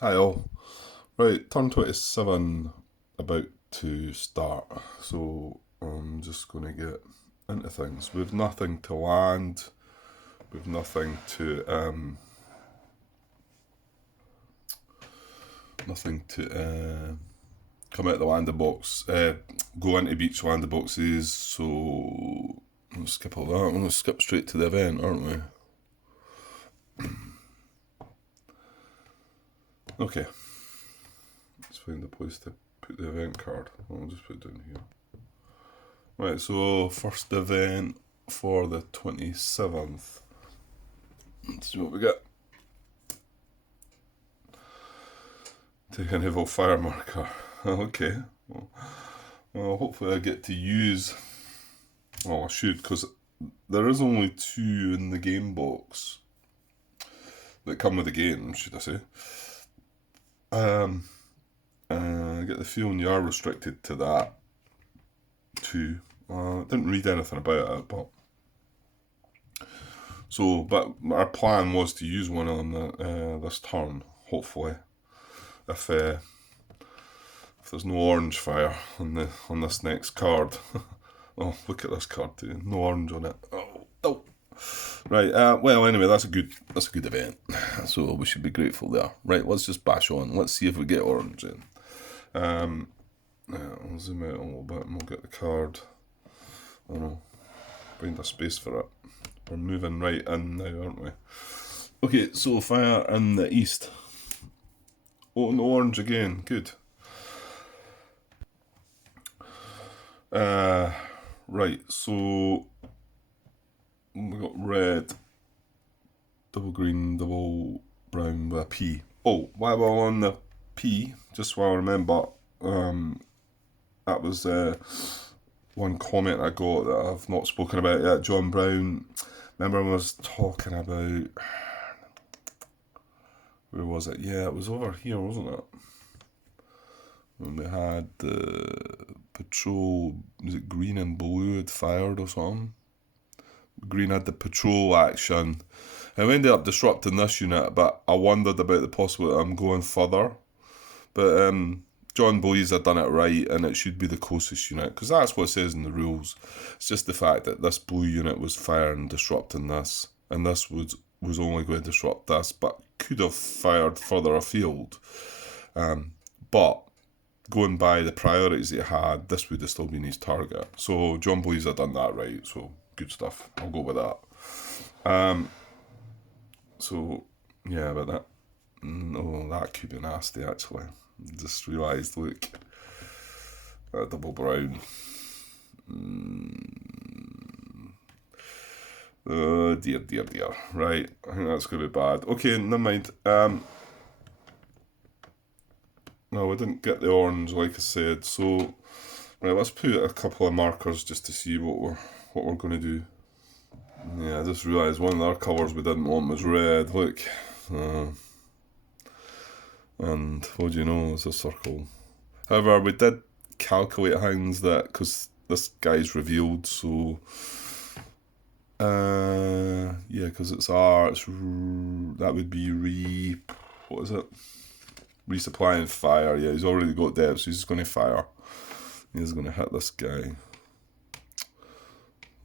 Hi all. Right, turn 27 about to start. So I'm just going to get into things. We've nothing to land. We've nothing to come out the landing box. Go into beach landing boxes. So we'll skip all that. We're going to skip straight to the event, aren't we? Okay. Let's find a place to put the event card. I'll just put it down here. Right, so first event for the 27th. Let's see what we get. Take an evil fire marker. Okay. Well, hopefully I get to use... Well, I should, because there is only 2 in the game box that come with the game, should I say. I get the feeling you are restricted to that 2. Didn't read anything about it, but... So, but our plan was to use one on this turn, hopefully. If there's no orange fire on this next card. Oh, look at this card too. No orange on it. Oh. Right. Well, anyway, that's a good event. So we should be grateful there. Right. Let's just bash on. Let's see if we get orange in. I'll zoom out a little bit and we'll get the card. I don't know. Find a space for it. We're moving right in now, aren't we? Okay. So fire in the east. Oh, no orange again. Good. Right, so we got red, double green, double brown with a P. Oh, while we're on the P, just so I remember, that was one comment I got that I've not spoken about yet. John Brown, remember I was talking about, where was it? Yeah, it was over here, wasn't it? When we had the patrol, was it green and blue had fired or something? Green had the patrol action. I ended up disrupting this unit, but I wondered about the possibility I'm going further. But John believes I've done it right, and it should be the closest unit, because that's what it says in the rules. It's just the fact that this blue unit was firing, disrupting this, and this was only going to disrupt this, but could have fired further afield. But going by the priorities he had, this would have still been his target. So John believes I've done that right, so good stuff. I'll go with that. So, yeah, but that... Oh, that could be nasty, actually. Just realised, look, that double brown. Oh, dear. Right, I think that's going to be bad. Okay, never mind. No, we didn't get the orange, like I said. So, right, let's put a couple of markers just to see what we're going to do. Yeah, I just realised one of our colours we didn't want was red. Look, and what do you know? It's a circle. However, we did calculate things that because this guy's revealed, so yeah, because it's R, that would be what is it? Resupplying fire. Yeah, he's already got depth, so he's just going to fire. He's going to hit this guy,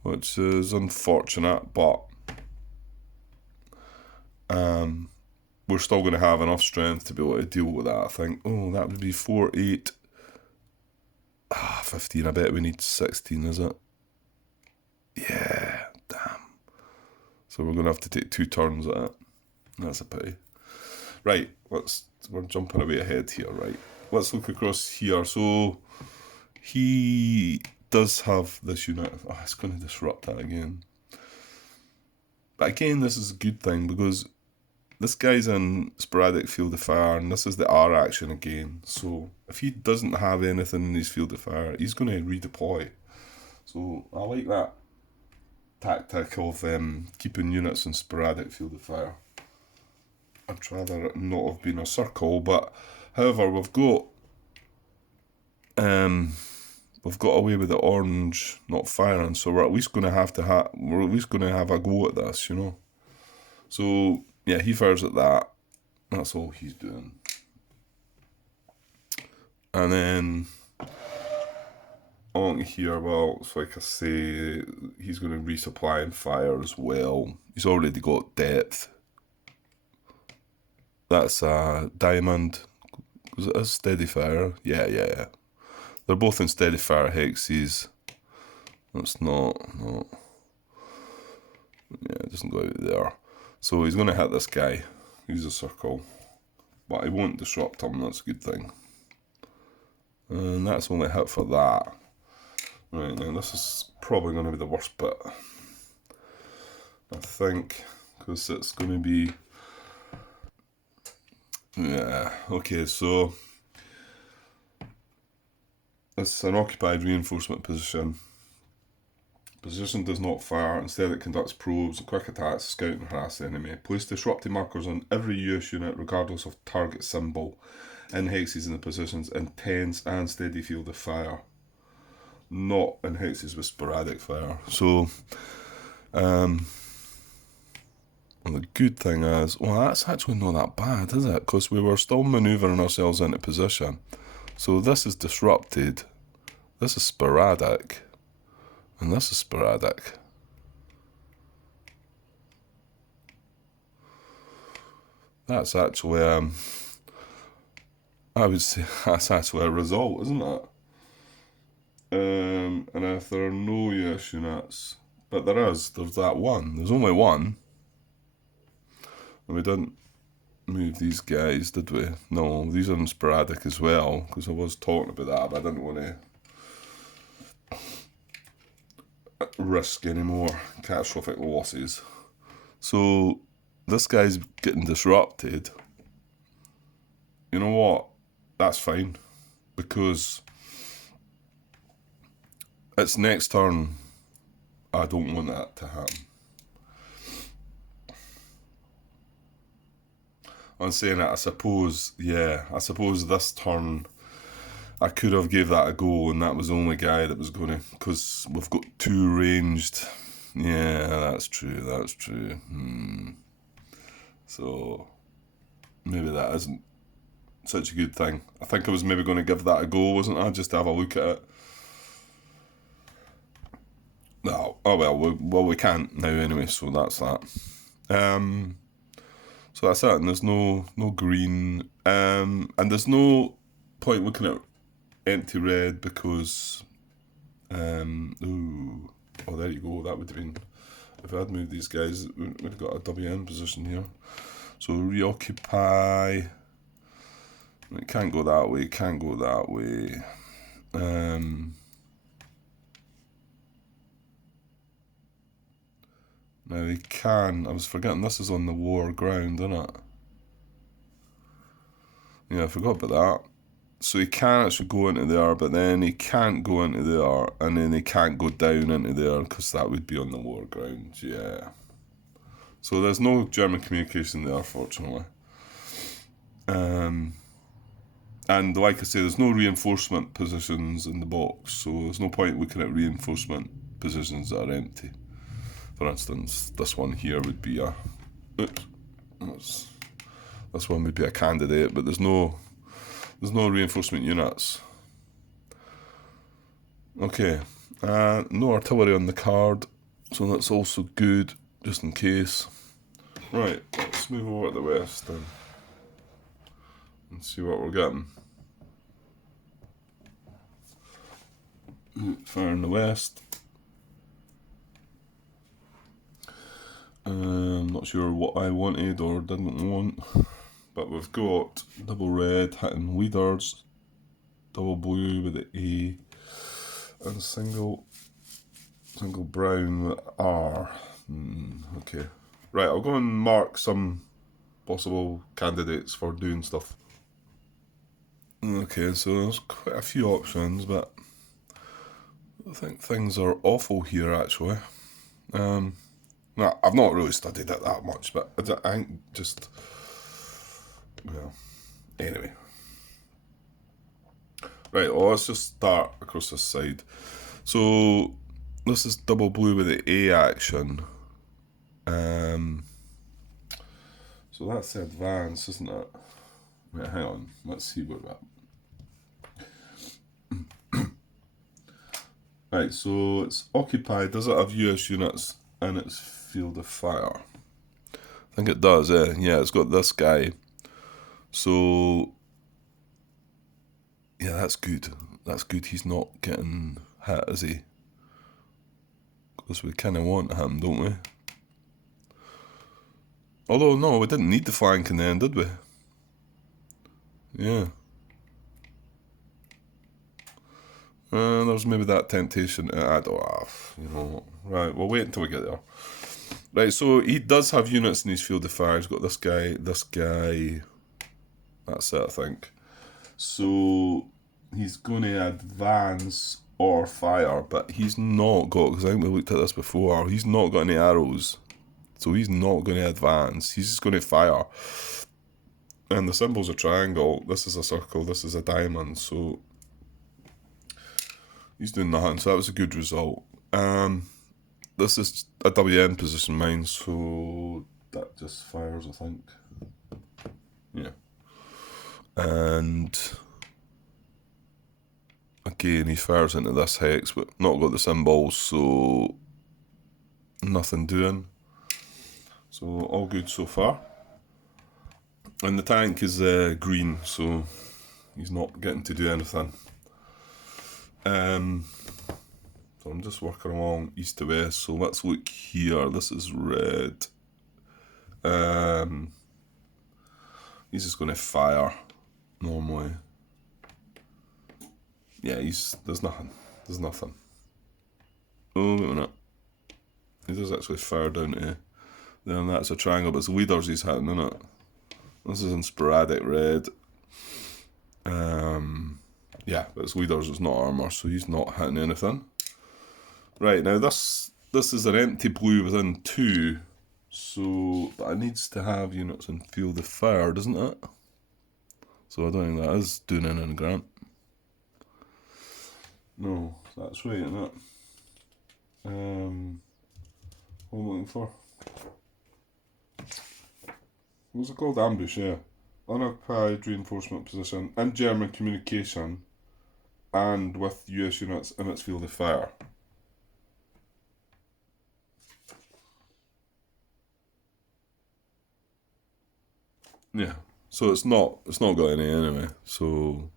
which is unfortunate, but we're still going to have enough strength to be able to deal with that, I think. Oh, that would be 4, 8, 15. I bet we need 16, is it? Yeah, damn. So we're going to have to take 2 turns at it. That's a pity. Right, we're jumping a bit ahead here, right? Let's look across here. So he does have this unit. Oh, it's going to disrupt that again. But again, this is a good thing because this guy's in sporadic field of fire, and this is the R action again. So if he doesn't have anything in his field of fire, he's going to redeploy. So I like that tactic of keeping units in sporadic field of fire. I'd rather it not have been a circle, but however, we've got away with the orange not firing, so we're at least going to have a go at this, you know. So yeah, he fires at that. That's all he's doing. And then on here, well, it's like I say, he's going to resupply and fire as well. He's already got depth. That's a diamond. Was it a steady fire? Yeah. They're both in steady fire hexes. That's not, no. Yeah, it doesn't go out there. So he's going to hit this guy. Use a circle. But he won't disrupt him, that's a good thing. And that's only hit for that. Right, now this is probably going to be the worst bit, I think, because it's going to be... Yeah, okay, so it's an occupied reinforcement position. Position does not fire, instead it conducts probes, quick attacks, scout and harass the enemy. Place disrupting markers on every US unit regardless of target symbol in hexes in the position's intense and steady field of fire. Not in hexes with sporadic fire. So, well, the good thing is, well, that's actually not that bad, is it? Because we were still manoeuvring ourselves into position. So this is disrupted, this is sporadic, and this is sporadic. That's actually, I would say that's actually a result, isn't it? And if there are no US units, but there's that one. There's only one. And we didn't move these guys, did we? No, these are in sporadic as well, because I was talking about that, but I didn't want to risk any more catastrophic losses. So this guy's getting disrupted. You know what? That's fine, because it's next turn. I don't want that to happen. I'm saying it, I suppose this turn I could have gave that a go, and that was the only guy that was going to, because we've got two ranged. Yeah, that's true. So maybe that isn't such a good thing. I think I was maybe going to give that a go, wasn't I? Just to have a look at it. No, oh well, we can't now anyway, so that's that. So that's it, and there's no green, and there's no point looking at empty red because, oh, there you go, that would have been, if I had moved these guys, we'd have got a WN position here. So reoccupy, it can't go that way, now he can, I was forgetting this is on the war ground, isn't it? Yeah, I forgot about that. So he can actually go into there, but then he can't go into there, and then he can't go down into there, because that would be on the war ground, yeah. So there's no German communication there, fortunately. And like I say, there's no reinforcement positions in the box, so there's no point looking at reinforcement positions that are empty. For instance, this one here would be a... Oops. This one would be a candidate, but there's no reinforcement units. Okay, no artillery on the card, so that's also good, just in case. Right, let's move over to the west then, and see what we're getting. Fire in the west. I'm not sure what I wanted or didn't want, but we've got double red hitting leaders, double blue with the A, and single brown with R. Okay, right, I'll go and mark some possible candidates for doing stuff. Okay, so there's quite a few options, but I think things are awful here actually. No, I've not really studied it that much, but I think just, well, anyway. Right, well, let's just start across this side. So, this is double blue with the A action. So that's the advance, isn't it? Wait, hang on, let's see where we're at. Right, so it's occupied. Does it have US units in its field of fire? I think it does, eh? Yeah, it's got this guy. So, yeah, that's good. That's good. He's not getting hit, is he? Because we kind of want him, don't we? Although, no, we didn't need the flank in the end, did we? Yeah. There's maybe that temptation. I don't have, Right, we'll wait until we get there. Right, so he does have units in his field of fire. He's got this guy. That's it, I think. So he's going to advance or fire, but he's not got, because I think we looked at this before, he's not got any arrows. So he's not going to advance. He's just going to fire. And the symbol's a triangle. This is a circle. This is a diamond. So he's doing nothing. So that was a good result. This is a WN position, mine. So that just fires, I think. Yeah. And again, he fires into this hex, but not got the symbols, so nothing doing. So all good so far. And the tank is green, so he's not getting to do anything. So I'm just working along east to west. So let's look here. This is red. He's just going to fire normally. Yeah, there's nothing. There's nothing. Oh, wait a minute. He does actually fire down to there, and that's a triangle, but it's leaders he's hitting, isn't it? This is in sporadic red. Yeah, but it's leaders, it's not armour, so he's not hitting anything. Right, now this is an empty blue within 2, so that needs to have units in field of fire, doesn't it? So I don't think that is doing anything in Grant. No, that's right, isn't it? What am I looking for? What's it called? Ambush, yeah. Unoccupied reinforcement position in German communication and with US units in its field of fire. Yeah, so it's not got any anyway, so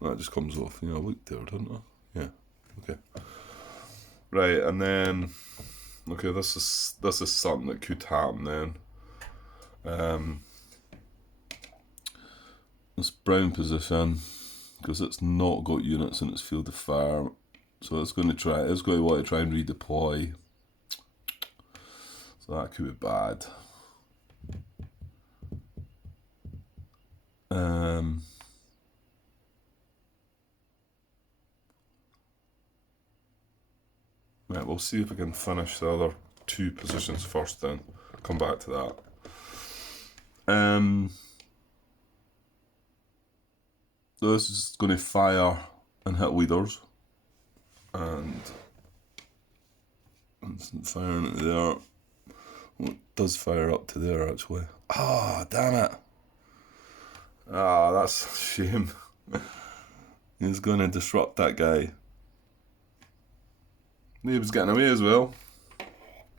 that just comes off. I looked there, didn't I? Yeah, okay. Right, and then, okay, this is something that could happen then. This brown position, because it's not got units in its field of fire, so it's going to want to try and redeploy. So that could be bad. Right, we'll see if we can finish the other 2 positions first, then come back to that. So this is going to fire and hit leaders, and it's firing it there. Well, it does fire up to there actually. Ah, damn it! Ah, that's a shame. He's going to disrupt that guy. He was getting away as well.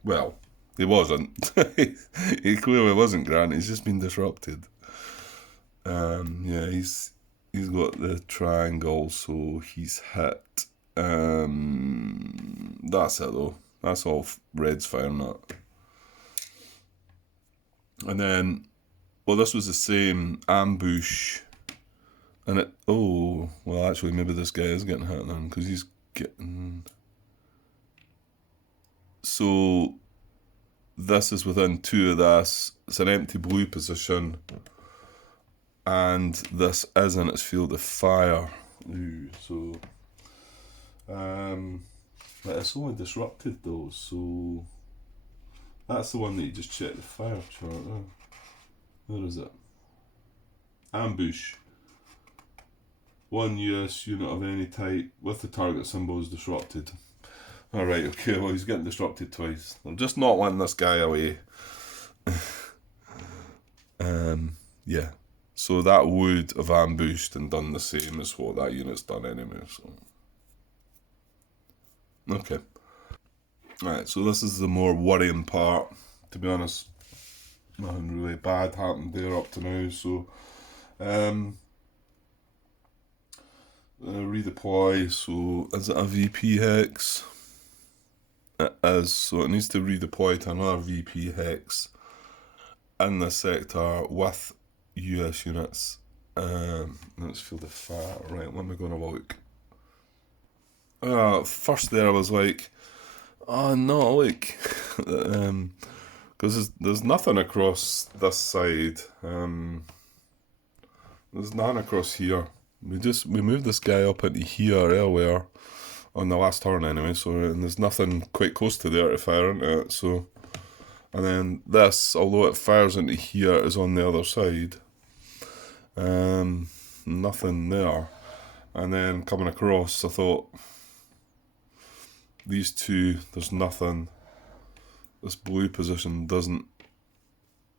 Well, he wasn't. He clearly wasn't, Grant. He's just been disrupted. Yeah, he's got the triangle, so he's hit. That's it though. That's all red's firing at. And then, well, this was the same ambush, and it. Oh, well, actually, maybe this guy is getting hit then because he's getting. So this is within 2 of this. It's an empty blue position, and this is in its field of fire. Ooh, so but it's only disrupted though, so that's the one that you just checked the fire chart. Where is it? Ambush. 1 US unit of any type with the target symbol is disrupted. Alright, okay, well, he's getting disrupted twice. I'm just not letting this guy away. Yeah. So that would have ambushed and done the same as what that unit's done anyway, so. Okay. Right, so this is the more worrying part. To be honest, nothing really bad happened there up to now, so um redeploy, so is it a VP hex? It is, so it needs to redeploy to another VP hex in the sector with US units. Let's feel the fat. Right, let me go and have a look. First there I was like, oh no, like, because there's nothing across this side. There's nothing across here. We moved this guy up into here earlier on the last turn anyway. So and there's nothing quite close to there to fire into it. So and then this, although it fires into here, is on the other side. Nothing there. And then coming across, I thought these two, there's nothing. This blue position doesn't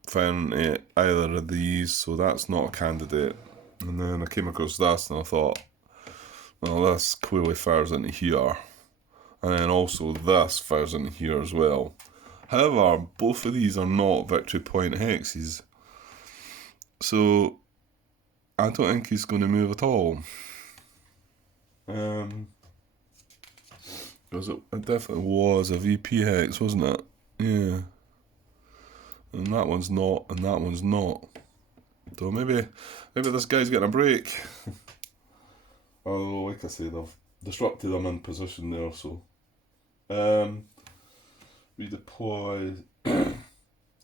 fire into either of these, so that's not a candidate. And then I came across this and I thought, well, this clearly fires into here. And then also this fires into here as well. However, both of these are not victory point hexes. So I don't think he's going to move at all. Because it definitely was a VP hex, wasn't it? Yeah. And that one's not, and that one's not. So maybe this guy's getting a break. Although, like I said, I've disrupted him in position there, so. Redeploy.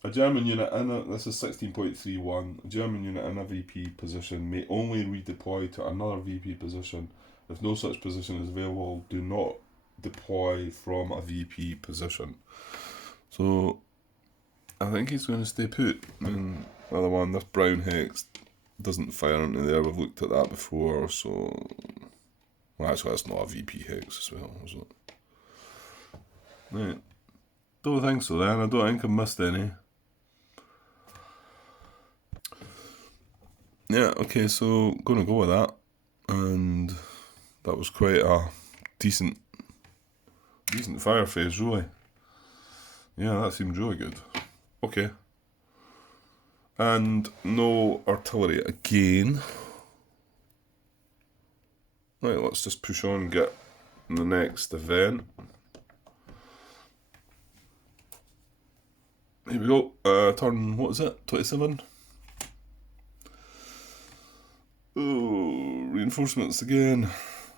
A German unit in a, this is 16.31. A German unit in a VP position may only redeploy to another VP position. If no such position is available, do not deploy from a VP position. So I think he's going to stay put. And the other one, this brown hex doesn't fire into there. We've looked at that before, so well, actually that's not a VP hex as well, is it? Right. Don't think so then. I don't think I've missed any. Yeah, okay, so gonna go with that. And that was quite a decent fire phase, really. Yeah, that seemed really good. Okay. And no artillery again. Right, let's just push on and get the next event. Here we go. Turn, what is it? 27? Oh, reinforcements again.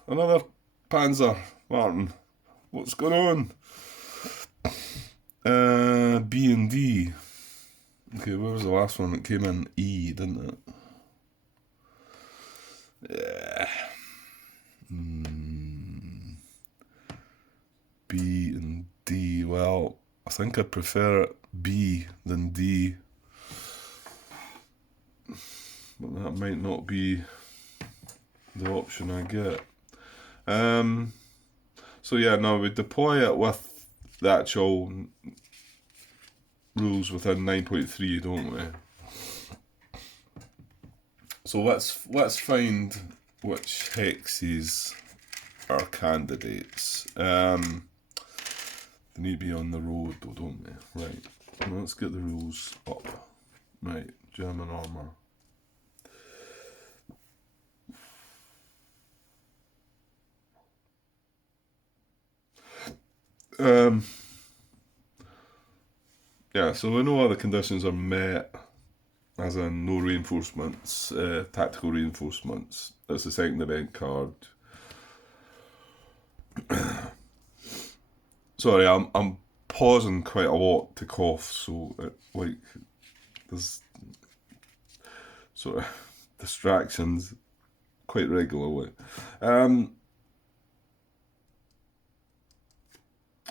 Another Panzer, Martin. What's going on? B and D. Okay, where was the last one? It came in E, didn't it? Yeah. B and D. Well, I think I prefer B than D. But that might not be the option I get. So yeah, no, we deploy it with the actual rules within 9.3, don't we? So let's find which hexes are candidates. They need to be on the road though, don't they? Right. Well, let's get the rules up. Right, German armour. Yeah, so we know all the conditions are met, as in no reinforcements, tactical reinforcements. That's the second event card. Sorry, I'm pausing quite a lot to cough, so like there's sort of distractions quite regularly.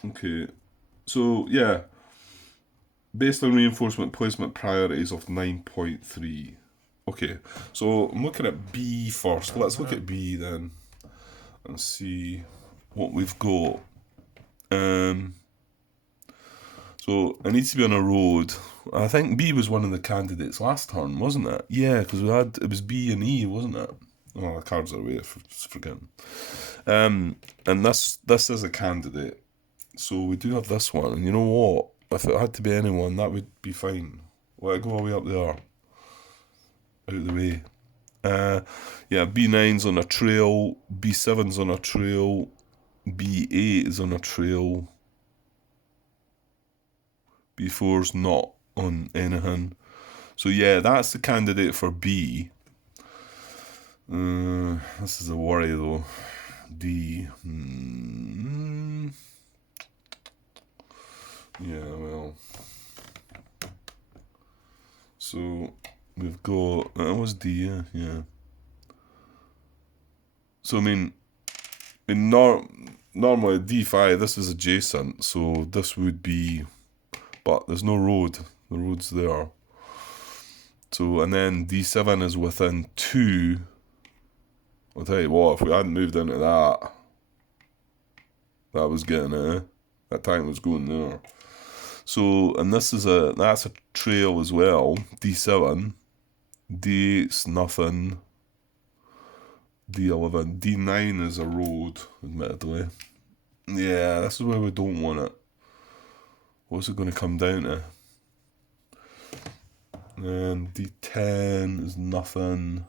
Okay, so yeah, based on reinforcement placement priorities of 9.3. Okay, so I'm looking at B first. Let's look at B then and see what we've got. So it needs to be on a road. I think B was one of the candidates last turn, wasn't it? Yeah, because it was B and E, wasn't it? Oh, the cards are away, just forgetting. And this is a candidate. So we do have this one, and you know what? If it had to be anyone, that would be fine. Let it go away up there. Out of the way. Yeah, B9's on a trail, B7's on a trail, B8 is on a trail, B4's not on anything. So yeah, that's the candidate for B. This is a worry though. D. Yeah, well. So we've got, that was D, yeah. So I mean normally D5, this is adjacent, so this would be, but there's no road. The road's there. So, and then D7 is within 2. I'll tell you what, if we hadn't moved into that was getting it, that time was going there. So, and that's a trail as well, D7, D8's nothing, D11, D9 is a road, admittedly. Yeah, this is where we don't want it. What's it going to come down to? And D10 is nothing.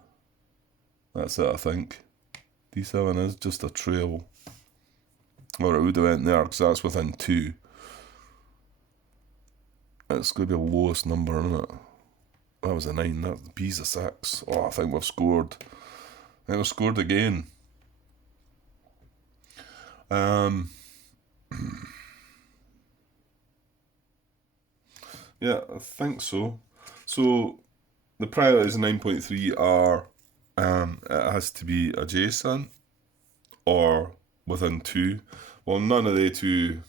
That's it, I think. D7 is just a trail. Or it would have went there, because that's within 2. It's going to be the lowest number, isn't it? That was a 9. That B's a 6. Oh, I think we've scored. I think we've scored again. Yeah, I think so. So the priorities 9.3 are it has to be adjacent or within 2. Well, none of the 2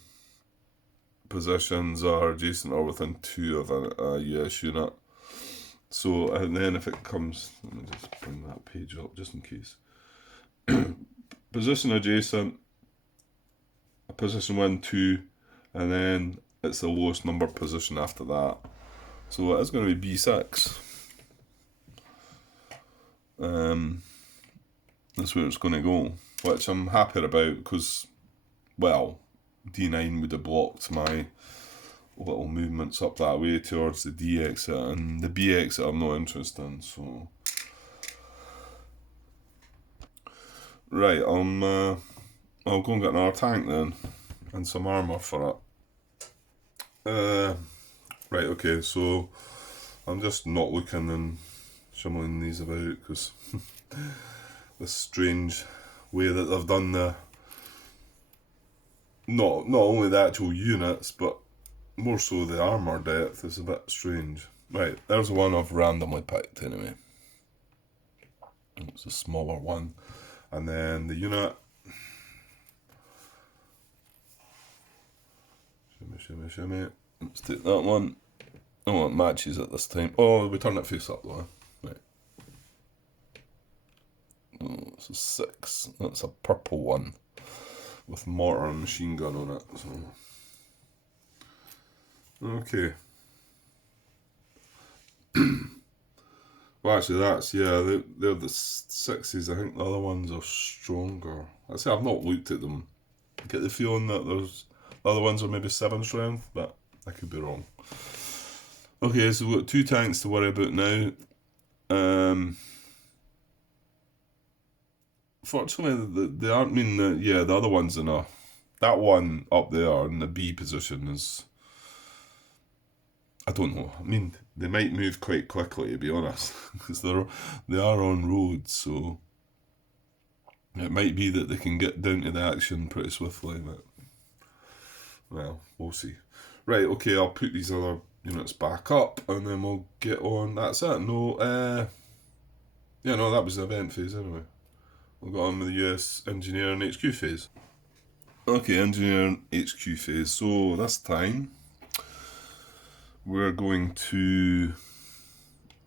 positions are adjacent or within 2 of a US unit. So, and then if it comes, let me just bring that page up just in case. Position adjacent, position 1, 2, and then it's the lowest number position after that. So it is going to be B6. That's where it's going to go, which I'm happy about because, well, D9 would have blocked my little movements up that way towards the D exit, and the B exit I'm not interested in, so. Right, I'll go and get another tank then, and some armour for it. Right, okay, so I'm just not looking and shuffling these about because this strange way that they've done not only the actual units, but more so the armour depth is a bit strange. Right, there's one I've randomly picked anyway. It's a smaller one. And then the unit. Shimmy. Let's take that one. Oh, it matches at this time. Oh, we turn it face up though. Right. Oh, it's a 6. That's a purple one with mortar and machine gun on it. So. Okay. Well, actually, they're the 6s. I think the other ones are stronger. I say I've not looked at them. I get the feeling that the other ones are maybe 7 strength, but I could be wrong. Okay, so we've got 2 tanks to worry about now. Fortunately, they aren't mean that. Yeah, the other one's enough. That one up there in the B position is. I don't know. I mean, they might move quite quickly, to be honest, because they are on roads, so it might be that they can get down to the action pretty swiftly. But well, we'll see. Right, okay. I'll put these other units back up, and then we'll get on. That's it. No, that was the event phase anyway. We'll go on with the US engineering HQ phase. Okay, engineering HQ phase. So this time we're going to,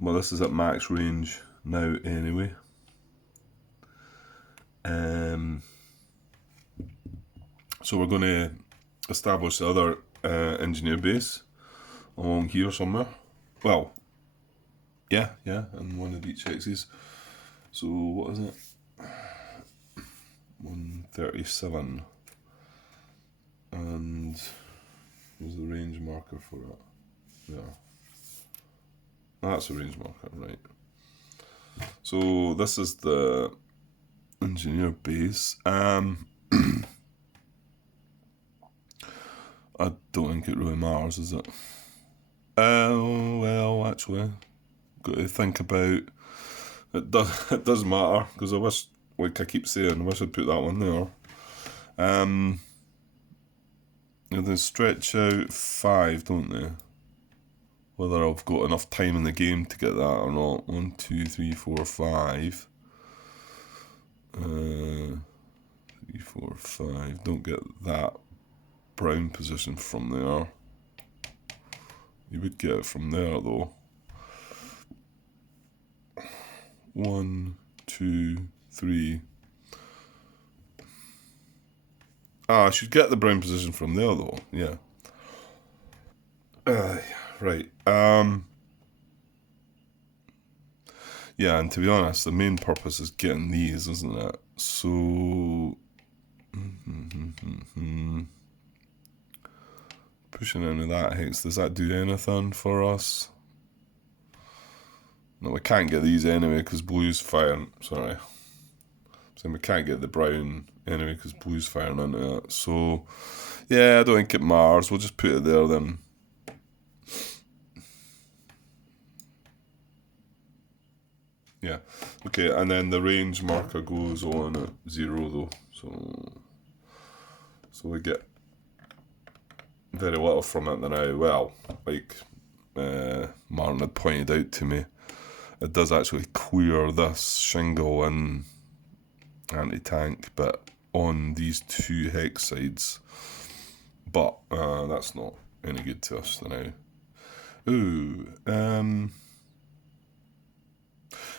well, this is at max range now anyway. So we're going to establish the other engineer base along here somewhere. Well, yeah, and one of each axes. So what is it? 137. And where's the range marker for it? Yeah. That's a range marker, right. So this is the engineer base. I don't think it really matters, is it? Oh, well, actually, got to think about it. It does matter, because I wish, like I keep saying, I wish I'd put that one there. They stretch out 5, don't they? Whether I've got enough time in the game to get that or not. 1, 2, 3, 4, 5. 3, 4, 5. Don't get that brown position from there. You would get it from there though. 1, 2, 3. I should get the brown position from there though. Yeah. Right. Yeah, and to be honest, the main purpose is getting these, isn't it? So pushing into that hex, does that do anything for us? No, we can't get these anyway because blue's firing. Sorry. So we can't get the brown anyway because blue's firing into it. So, yeah, I don't think it matters. We'll just put it there then. Yeah. Okay, and then the range marker goes on at 0 though. So we get very little from it now. Well, like Martin had pointed out to me, it does actually clear this shingle and anti-tank bit on these 2 hex sides, but that's not any good to us now. Ooh,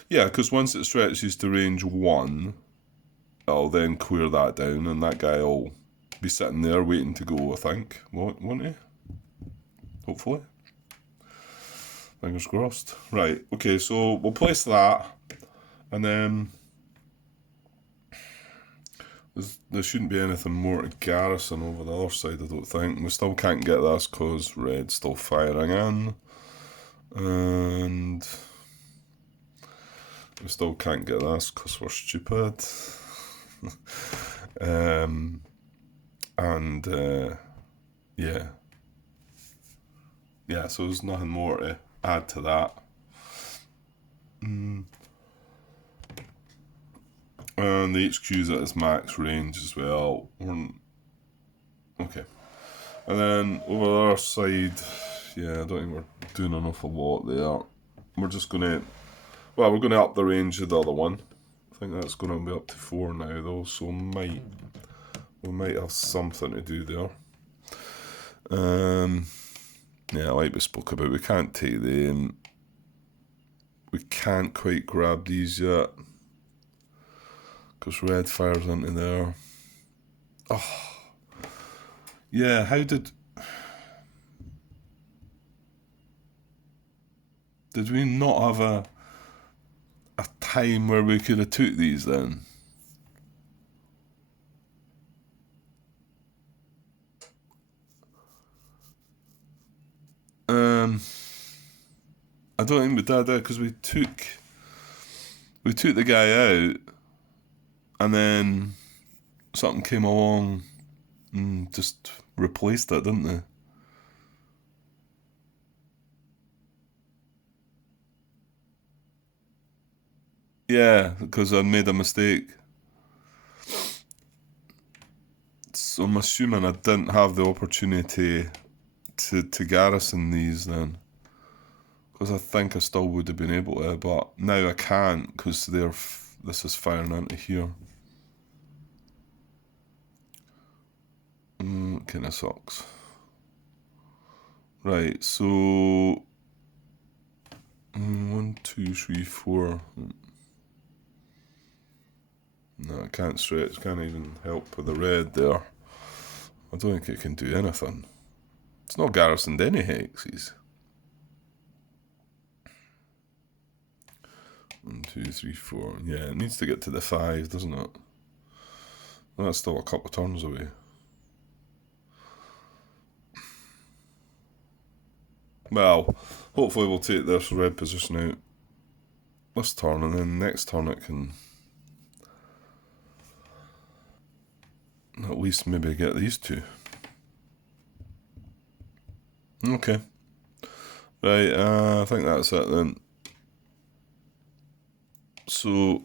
yeah, because once it stretches to range 1, it'll then clear that down, and that guy will be sitting there waiting to go, I think, won't he? Hopefully. Fingers crossed. Right, okay, so we'll place that, and then there shouldn't be anything more to garrison over the other side, I don't think. We still can't get this because red's still firing in, and we still can't get this because we're stupid. Yeah, so there's nothing more to add to that. And the HQ's at its max range as well. Okay. And then over the other side, yeah, I don't think we're doing an awful lot there. We're just going to, we're going to up the range of the other one. I think that's going to be up to 4 now though, so we might have something to do there. Yeah, like we spoke about, we can't take them. We can't quite grab these yet because red fires into there. Oh, yeah. How did we not have a time where we could have took these then? I don't think we did that because we took the guy out, and then something came along and just replaced it, didn't they? Yeah, because I made a mistake. So I'm assuming I didn't have the opportunity to garrison these then. Because I think I still would have been able to, but now I can't because this is firing into here. Kind of sucks. Right, so 1, 2, 3, 4. No, I can't stretch. Can't even help with the red there. I don't think it can do anything. It's not garrisoned any hexes. 1, 2, 3, 4. Yeah, it needs to get to the 5, doesn't it? Well, that's still a couple of turns away. Well, hopefully we'll take this red position out this turn, and then next turn it can at least maybe get these two. Okay. Right, I think that's it then. So,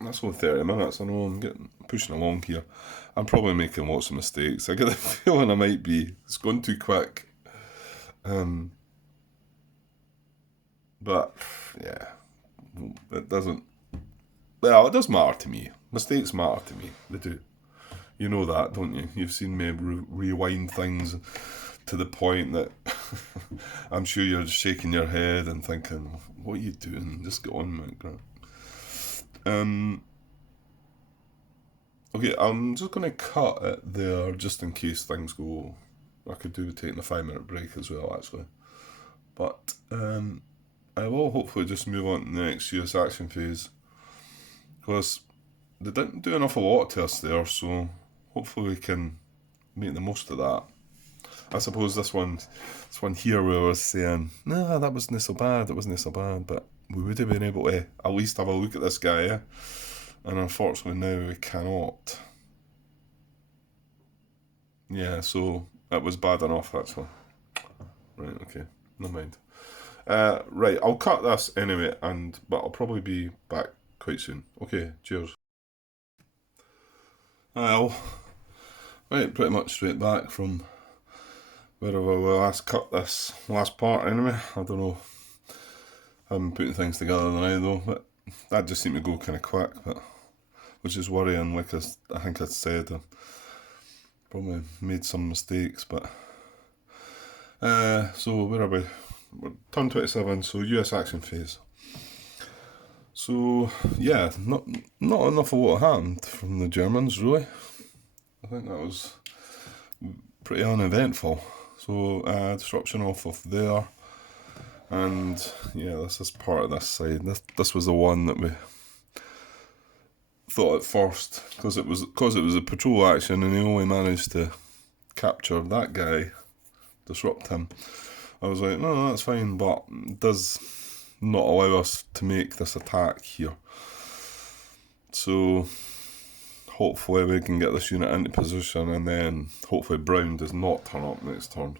that's only 30 minutes. I know I'm pushing along here. I'm probably making lots of mistakes. I get the feeling I might be. It's going too quick. But, yeah, it doesn't. Well, it does matter to me. Mistakes matter to me. They do. You know that, don't you? You've seen me rewind things to the point that I'm sure you're just shaking your head and thinking, what are you doing? Just get on, mate. Okay, I'm just going to cut it there just in case things go. I could do with taking a 5-minute break as well, actually. But I will hopefully just move on to the next US action phase, because they didn't do an awful lot to us there, so hopefully we can make the most of that. I suppose this one here where I was saying, no, that wasn't so bad, but we would have been able to at least have a look at this guy, yeah? And unfortunately now we cannot. Yeah, so it was bad enough, actually. Right, okay, never mind. Right, I'll cut this anyway, but I'll probably be back quite soon. Okay, cheers. Well, right, pretty much straight back from wherever we last cut this last part anyway. I don't know. I'm putting things together tonight though, but that just seemed to go kind of quick, but which is worrying. Like I think I said, I probably made some mistakes, but so where are we? We're turn 27, so US action phase. So yeah, not enough of what happened from the Germans really. I think that was pretty uneventful. So disruption off of there, and yeah, this is part of this side. This was the one that we thought at first, because it was a patrol action, and he only managed to capture that guy, disrupt him. I was like, no, that's fine, but it does not allow us to make this attack here. So hopefully we can get this unit into position, and then hopefully Brown does not turn up next turn.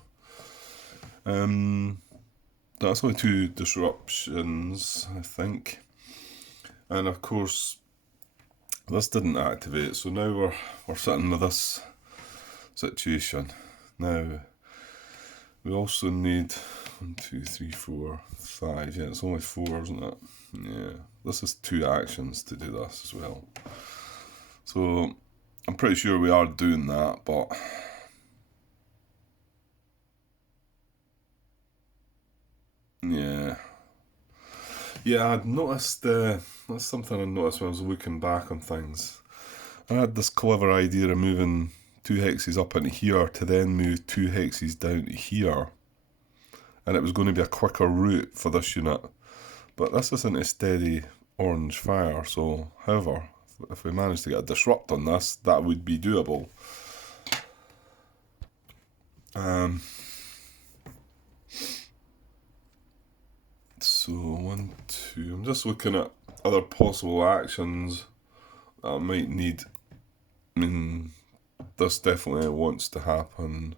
That's only 2 disruptions, I think. And of course, this didn't activate, so now we're sitting with this situation. Now, we also need 1, 2, 3, 4, 5. Yeah, it's only 4, isn't it? Yeah, this is 2 actions to do this as well. So I'm pretty sure we are doing that, but yeah, I'd noticed. That's something I noticed when I was looking back on things. I had this clever idea of moving 2 hexes up into here to then move 2 hexes down to here, and it was going to be a quicker route for this unit. But this isn't a steady orange fire, so however, if we manage to get a disrupt on this, that would be doable. So 1, 2. I'm just looking at other possible actions that I might need. I mean, this definitely wants to happen.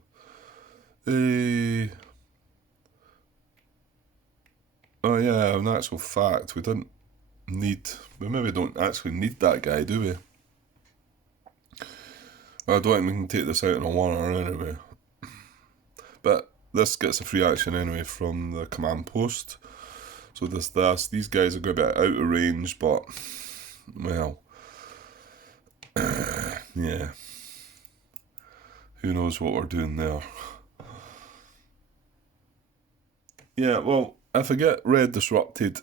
Oh yeah, in actual fact, we maybe don't actually need that guy, do we? I don't think we can take this out in a 1-er anyway. But this gets a free action anyway from the command post. So these guys are going to be out of range, but, well, yeah. Who knows what we're doing there. Yeah, well, if I get red disrupted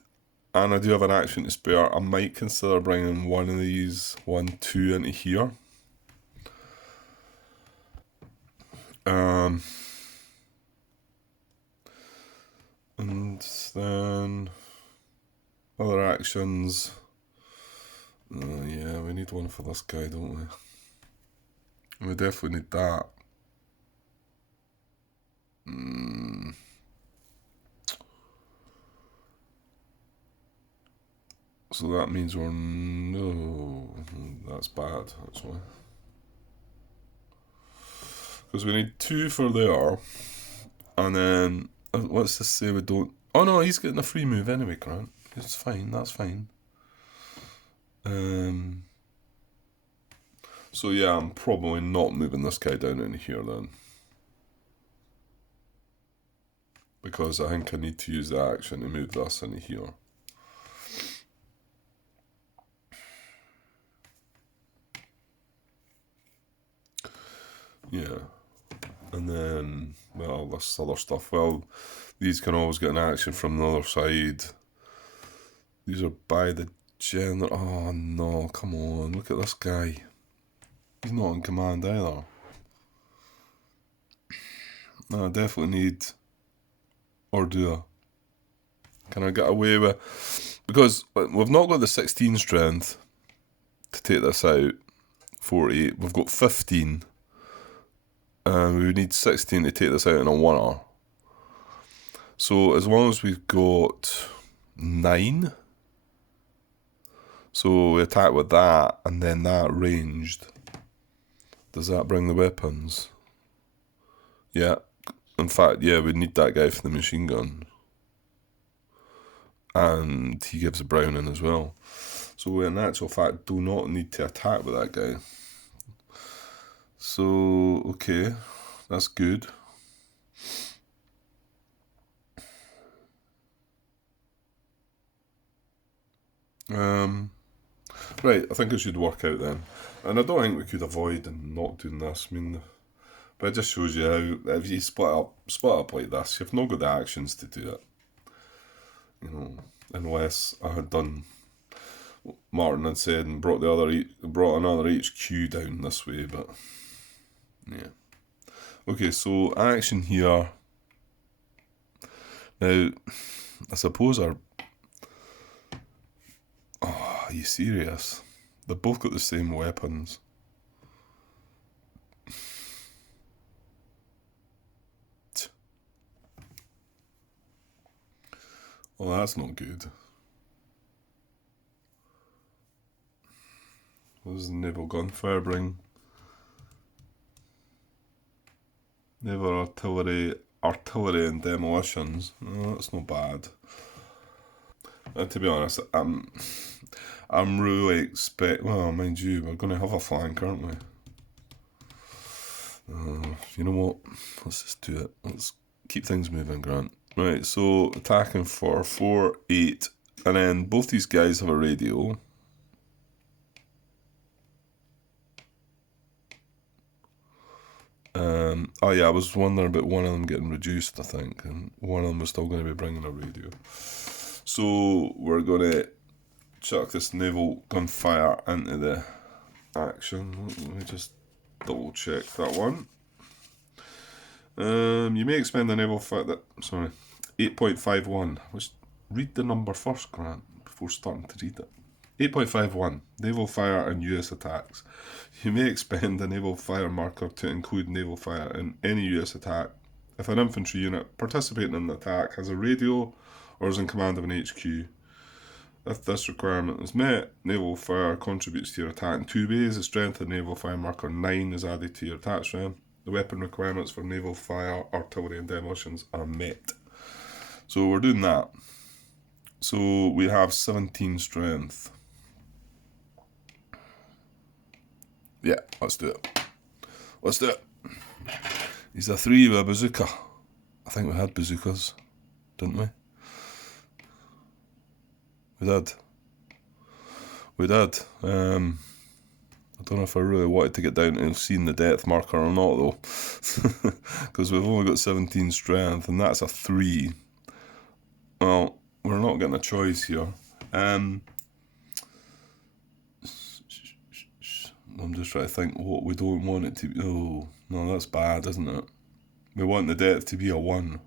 and I do have an action to spare, I might consider bringing one of these 1, 2 into here. And then Other actions. Yeah, we need one for this guy, don't we? We definitely need that. So that means we're... No, that's bad, actually. Because we need 2 for there. And then, let's just say we don't... Oh no, he's getting a free move anyway, Grant. It's fine, that's fine. So yeah, I'm probably not moving this guy down in here then. Because I think I need to use the action to move this in here. Yeah. And then, well, this other stuff. Well, these can always get an action from the other side. These are by the general... Oh no, come on, look at this guy. He's not in command either. No, I definitely need... Or do I? Can I get away with... Because we've not got the 16 strength to take this out. 48. We've got 15. And we need 16 to take this out in a oneer. So as long as we've got 9... So we attack with that, and then that ranged. Does that bring the weapons? Yeah. In fact, yeah, we need that guy for the machine gun. And he gives a browning as well. So we, in actual fact, do not need to attack with that guy. So, okay. That's good. Right, I think it should work out then. And I don't think we could avoid not doing this. I mean, but it just shows you how, if you split up like this, you've not got the actions to do it. You know, unless I had done what Martin had said and brought another HQ down this way, but yeah. Okay, so action here. Now, I suppose our... Oh, are you serious? They've both got the same weapons. Well, that's not good. What does the naval gunfire bring? Naval artillery and demolitions. Oh, that's not bad. And to be honest, I'm really well, mind you, we're going to have a flank, aren't we? You know what? Let's just do it. Let's keep things moving, Grant. Right, so attacking for 4, 8, and then both these guys have a radio. Oh yeah, I was wondering about one of them getting reduced, I think, and one of them was still going to be bringing a radio. So we're going to chuck this naval gunfire into the action. Let me just double check that one. You may expend the naval fire. Sorry, 8.51. Let's read the number first, Grant, before starting to read it. 8.51. Naval fire and US attacks. You may expend the naval fire marker to include naval fire in any US attack if an infantry unit participating in the attack has a radio or is in command of an HQ. If this requirement is met, naval fire contributes to your attack in 2 ways. The strength of naval fire marker 9 is added to your attack strength. The weapon requirements for naval fire, artillery and demolitions are met. So we're doing that. So we have 17 strength. Yeah, let's do it. Let's do it. He's a 3 with a bazooka. I think we had bazookas, didn't we? We did. We did. I don't know if I really wanted to get down to seeing the depth marker or not, though. Because we've only got 17 strength, and that's a 3. Well, we're not getting a choice here. I'm just trying to think what we don't want it to be. Oh, no, that's bad, isn't it? We want the depth to be a 1.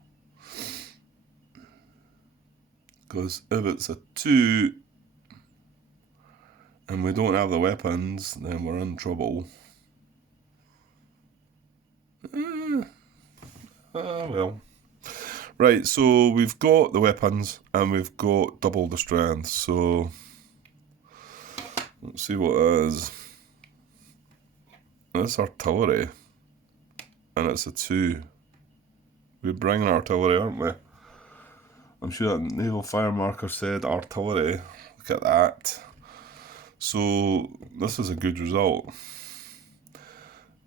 Because if it's a 2 and we don't have the weapons, then we're in trouble. Well. Right, so we've got the weapons and we've got double the strength, so let's see what it is. That's artillery, and it's a 2. We're bringing artillery, aren't we? I'm sure that naval fire marker said artillery. Look at that. So this is a good result.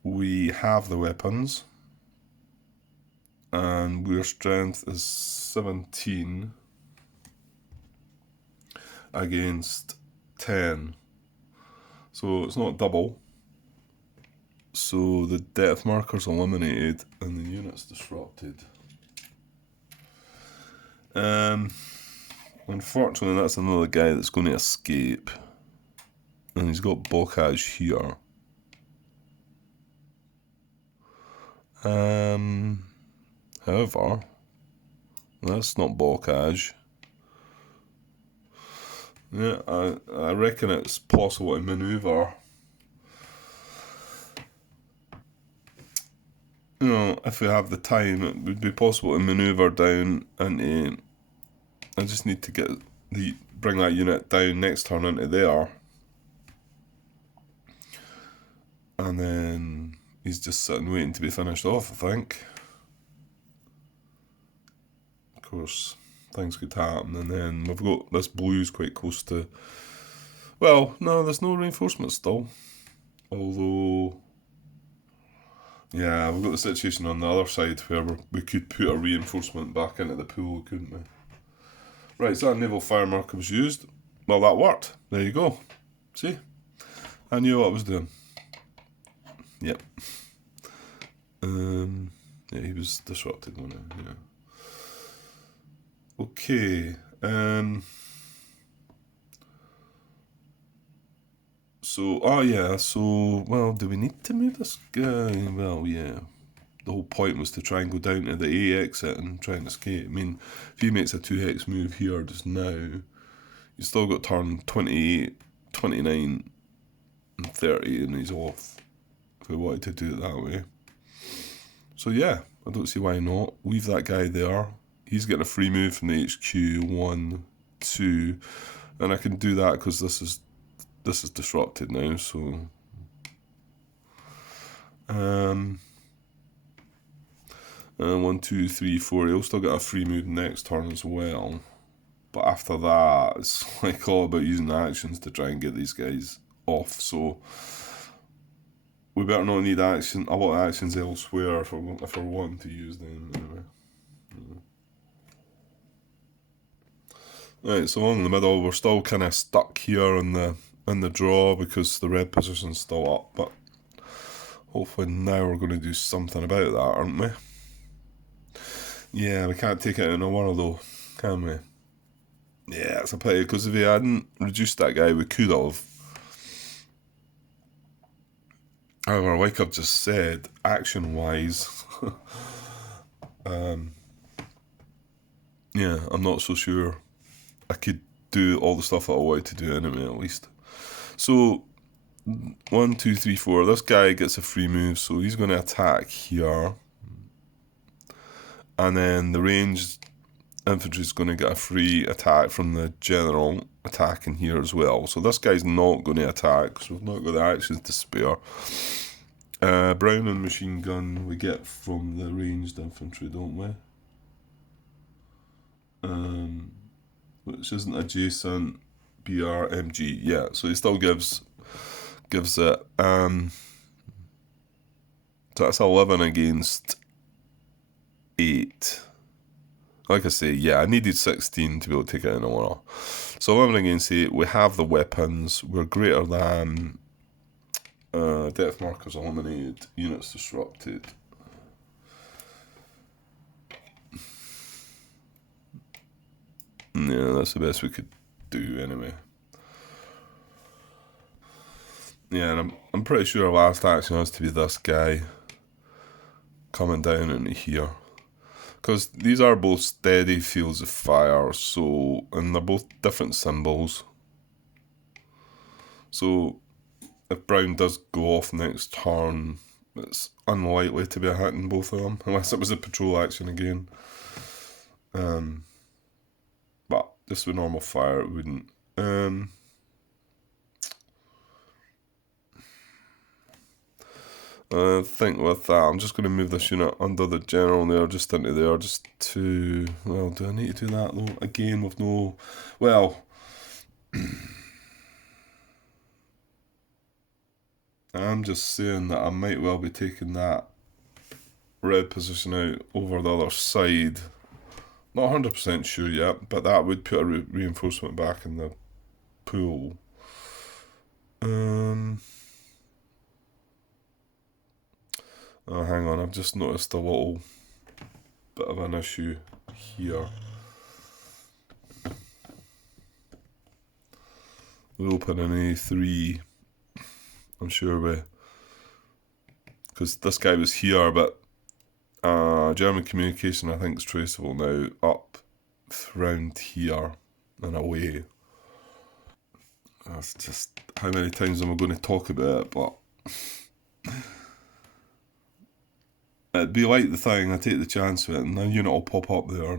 We have the weapons, and our strength is 17 against 10. So it's not double. So the death marker's eliminated and the unit's disrupted. Unfortunately, that's another guy that's going to escape. And he's got blockage here. However, that's not blockage. Yeah, I reckon it's possible to manoeuvre. You know, if we have the time, it would be possible to manoeuvre down into. I just need to bring that unit down next turn into there. And then he's just sitting waiting to be finished off, I think. Of course, things could happen. And then we've got this blue's quite close to. Well, no, there's no reinforcement still. Although, yeah, we've got the situation on the other side where we could put a reinforcement back into the pool, couldn't we? Right, so that naval fire marker was used. Well, that worked. There you go. See? I knew what I was doing. Yep. Yeah, he was disrupted, wasn't he? Yeah. Okay. Well, do we need to move this guy? Well, yeah. The whole point was to try and go down to the A exit and try and escape. I mean, if he makes a 2-hex move here just now, he's still got turn 28, 29, and 30, and he's off. If we wanted to do it that way. So yeah, I don't see why not. Leave that guy there. He's getting a free move from the HQ 1, 2, and I can do that because this is disrupted now. So 1, 2, 3, 4. He'll still get a free move next turn as well. But after that, it's like all about using actions to try and get these guys off. So we better not need a lot of actions elsewhere if we're wanting to use them anyway. Right, so along the middle, we're still kind of stuck here in the draw because the red position's still up. But hopefully now we're going to do something about that, aren't we? Yeah, we can't take it in a whirl though, can we? Yeah, it's a pity because if he hadn't reduced that guy, we could have. However, like I've just said, action-wise, yeah, I'm not so sure I could do all the stuff that I wanted to do anyway, at least. So, 1, 2, 3, 4. This guy gets a free move, so he's going to attack here. And then the ranged infantry is going to get a free attack from the general attacking here as well. So this guy's not going to attack, so we've not got the actions to spare. Brown and machine gun we get from the ranged infantry, don't we? Which isn't adjacent. BRMG, yeah. So he still gives it. So that's 11 against 8. Like I say, yeah, I needed 16 to be able to take it in a while. So 11 against 8, we have the weapons, we're greater than death markers eliminated, units disrupted. Yeah, that's the best we could do anyway. Yeah, and I'm pretty sure our last action has to be this guy coming down into here. because these are both steady fields of fire, so, and they're both different symbols. So if brown does go off next turn, it's unlikely to be a hit in both of them, unless it was a patrol action again. But just with normal fire, it wouldn't. I think with that, I'm just going to move this unit under the general there, just into there, just to... Well, do I need to do that though? Again, with no... Well... I'm just saying that I might well be taking that red position out over the other side. Not 100% sure yet, but that would put a reinforcement back in the pool. Oh, hang on, I've just noticed a little bit of an issue here. We'll open an A3. I'm sure because this guy was here, but German communication I think is traceable now up round here and away. That's just how many times am I going to talk about it, but it'd be like the thing, I take the chance with it and the unit will pop up there.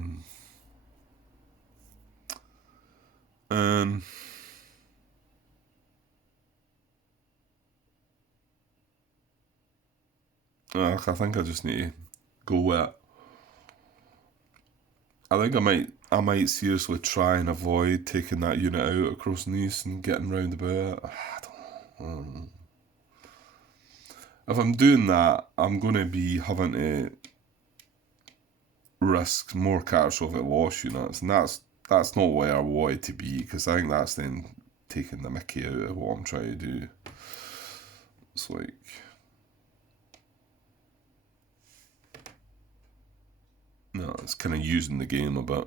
I think I just need to go with it. I think I might seriously try and avoid taking that unit out across the east and getting round about it. I don't know. If I'm doing that, I'm going to be having to risk more catastrophic loss units, and that's not where I want it to be, because I think that's then taking the mickey out of what I'm trying to do. It's like... No, it's kind of using the game a bit.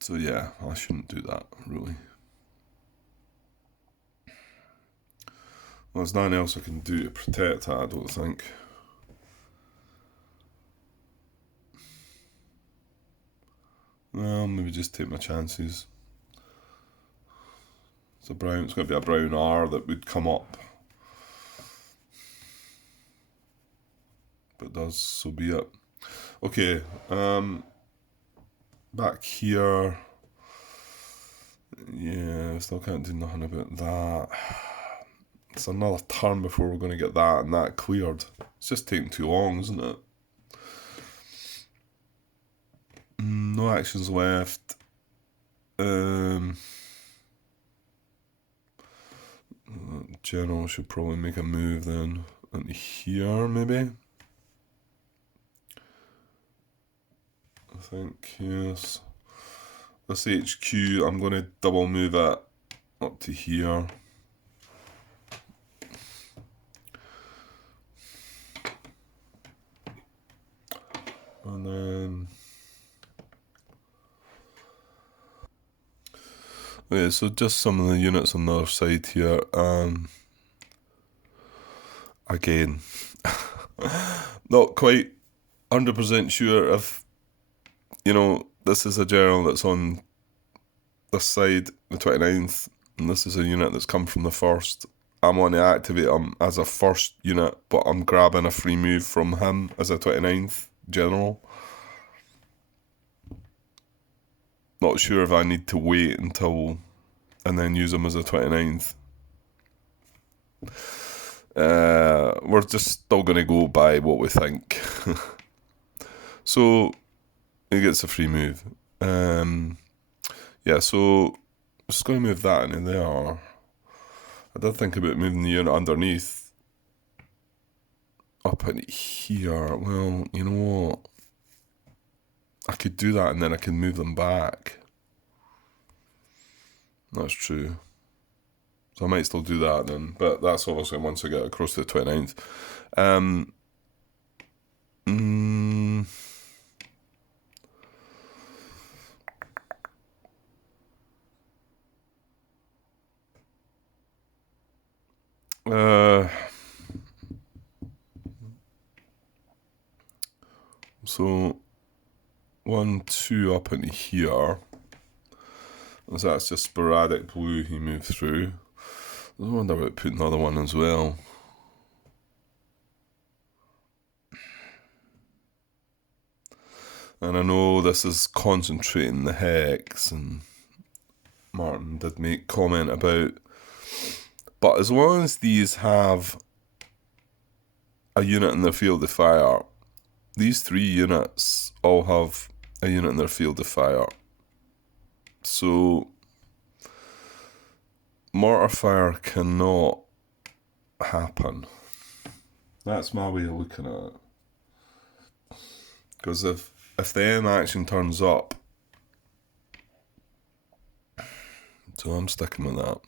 So yeah, I shouldn't do that, really. Well, there's nothing else I can do to protect that, I don't think. Well, maybe just take my chances. It's going to be a brown R that would come up. But it does, so be it. Okay, back here. Yeah, I still can't do nothing about that. It's another turn before we're going to get that and that cleared. It's just taking too long, isn't it? No actions left. General should probably make a move then into here, maybe. I think, yes. This HQ, I'm going to double move it up to here. And then... Okay, so just some of the units on the other side here. Again, not quite 100% sure if, this is a general that's on this side, the 29th, and this is a unit that's come from the 1st. I'm going to activate him as a 1st unit, but I'm grabbing a free move from him as a 29th general. Not sure if I need to wait until and then use him as a 29th. We're just still going to go by what we think. So he gets a free move. Yeah, so just going to move that into there. I did think about moving the unit underneath up in here. Well, you know what? I could do that and then I can move them back. That's true. So I might still do that then. But that's obviously once I get across to the 29th. So 1, 2 up into here. So that's just sporadic blue he moved through. I wonder about putting another one as well. And I know this is concentrating the hex, and Martin did make comment about, but as long as these have a unit in their field of fire, these 3 units all have a unit in their field of fire. So mortar fire cannot happen. That's my way of looking at it. Because if the M action turns up, so I'm sticking with that.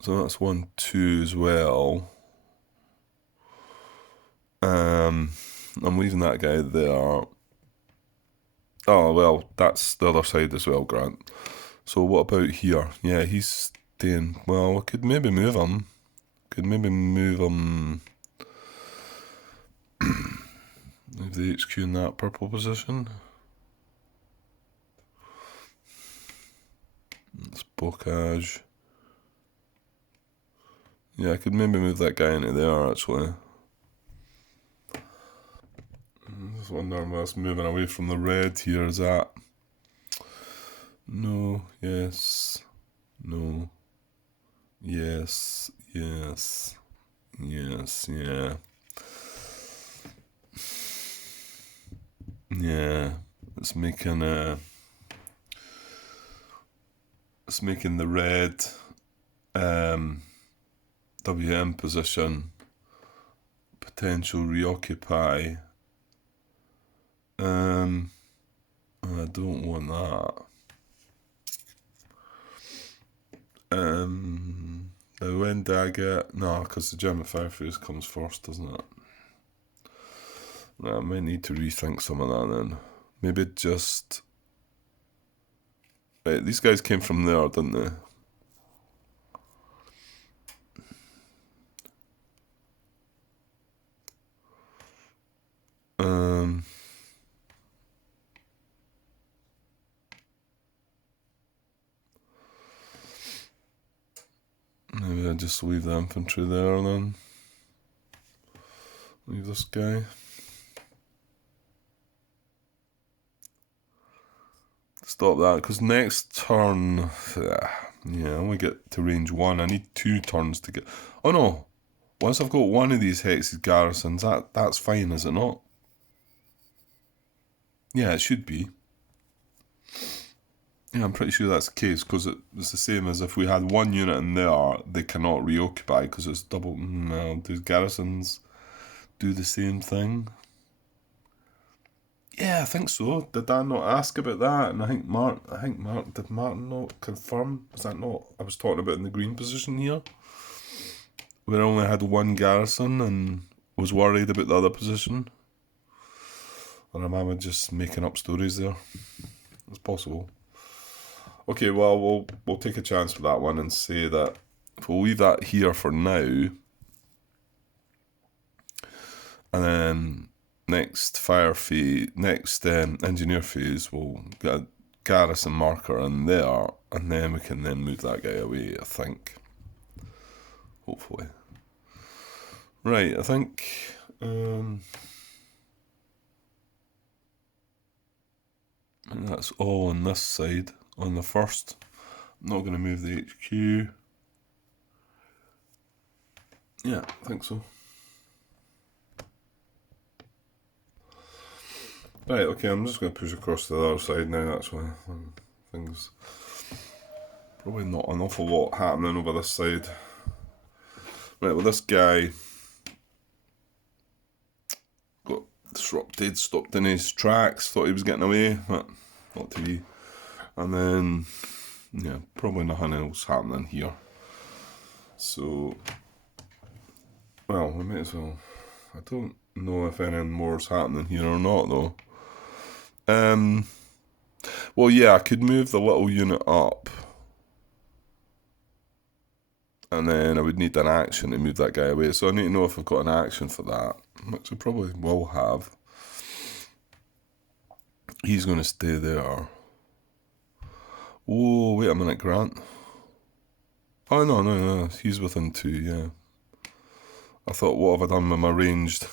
So that's 1, 2 as well. I'm leaving that guy there. Oh, well, that's the other side as well, Grant. So what about here? Yeah, he's staying. Well, I could maybe move him. Leave the HQ in that purple position. It's Bocage. Yeah, I could maybe move that guy into there, actually. I'm just wondering what's moving away from the red here. Is that... No, yes, no, yes, yes, yes, yeah. Yeah, it's making the red WM position potential reoccupy. I don't want that. The wind dagger, no, because the German fire phase comes first, doesn't it? I might need to rethink some of that then. Maybe just... Right, these guys came from there, didn't they? Maybe I just leave the infantry there then. Leave this guy. Stop that, because next turn... Yeah, I only get to range 1. I need 2 turns to get... Oh no! Once I've got one of these hexes garrisons, that's fine, is it not? Yeah, it should be. Yeah, I'm pretty sure that's the case, because it's the same as if we had one unit in there, they cannot reoccupy, because it's double... No, do garrisons do the same thing? Yeah, I think so. Did I not ask about that? And I think Mark, did Martin not confirm? Was that not, I was talking about in the green position here? Where I only had one garrison and was worried about the other position? Or am I just making up stories there? It's possible. Okay, well, we'll take a chance with that one and say that if we'll leave that here for now, and then next engineer phase, we'll get a garrison marker in there, and then we can then move that guy away, I think. Hopefully. Right, I think... and that's all on this side. On the first, I'm not going to move the HQ. Yeah, I think so. Right, okay, I'm just going to push across to the other side now, actually. Things... Probably not an awful lot happening over this side. Right, well, this guy got disrupted, stopped in his tracks, thought he was getting away, but not to be. And then, yeah, probably nothing else happening here. So, well, we may as well. I don't know if anything more's happening here or not, though. Well, yeah, I could move the little unit up. And then I would need an action to move that guy away. So I need to know if I've got an action for that, which I probably will have. He's going to stay there. Oh, wait a minute, Grant. Oh, no. He's within 2, yeah. I thought, what have I done with my ranged...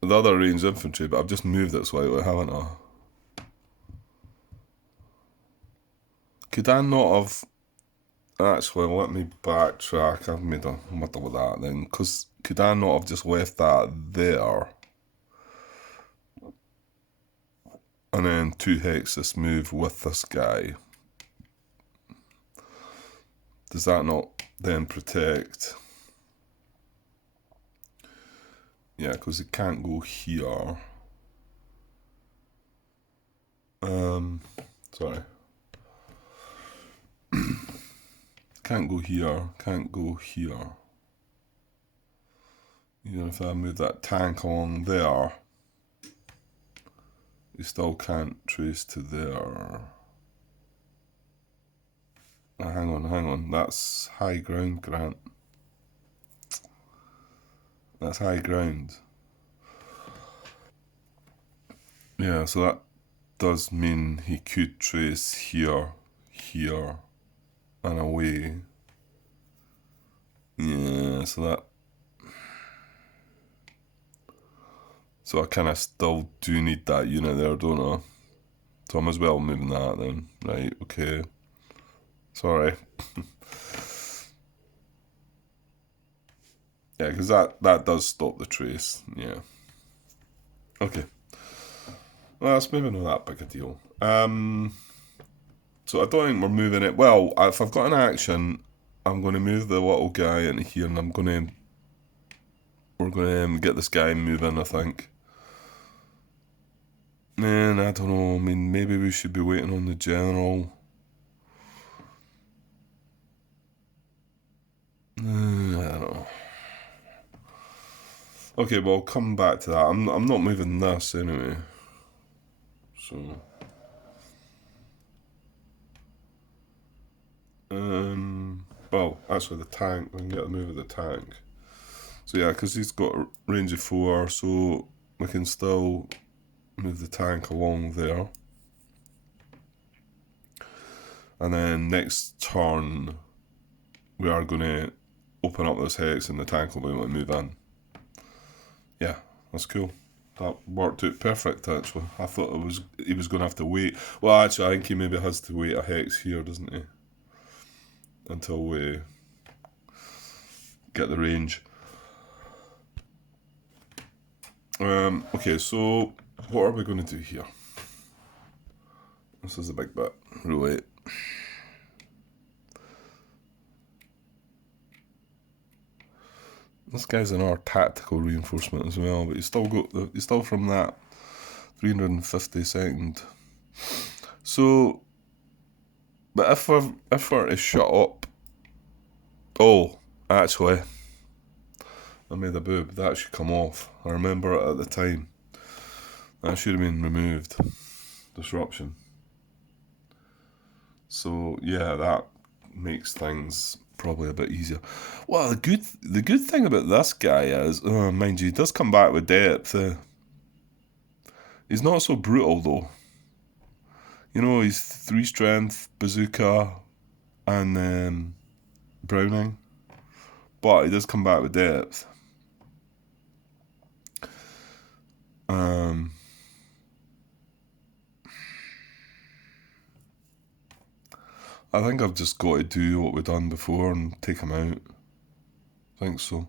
the other ranged infantry, but I've just moved it slightly, haven't I? Could I not have... Actually, let me backtrack. I've made a muddle with that then. Because could I not have just left that there? And then 2-hex this move with this guy. Does that not then protect? Yeah, because it can't go here. Sorry. Can't go here, can't go here. Even if I move that tank along there, you still can't trace to there. Hang on. That's high ground, Grant. That's high ground. Yeah, so that does mean he could trace here, and away. Yeah, so I kind of still do need that unit there, don't I? So I'm as well moving that then. Right, okay. Sorry. Yeah, because that does stop the trace. Yeah. Okay. Well, that's maybe not that big a deal. So I don't think we're moving it. Well, if I've got an action, I'm going to move the little guy into here, and we're going to get this guy moving, I think. Man, I don't know. I mean, maybe we should be waiting on the general. I don't know. Okay, well, I'll come back to that. I'm not moving this anyway. So, well, actually, the tank. I can get the move of the tank. So yeah, because he's got a range of 4, so we can still move the tank along there. And then next turn, we are going to open up this hex, and the tank will be able to move in. Yeah, that's cool. That worked out perfect, actually. I thought he was going to have to wait. Well, actually, I think he maybe has to wait a hex here, doesn't he? Until we get the range. Okay, so what are we going to do here? This is a big bit. Roulette. This guy's an our tactical reinforcement as well, but he's still from that 352nd. So, but if we're to shut up, oh, actually, I made a boob. That should come off. I remember it at the time. That should have been removed. Disruption. So yeah, that makes things probably a bit easier. Well, the good thing about this guy is, mind you, he does come back with depth. He's not so brutal though. You know, he's 3 strength, bazooka, and Browning, but he does come back with depth. I think I've just got to do what we've done before and take him out. I think so.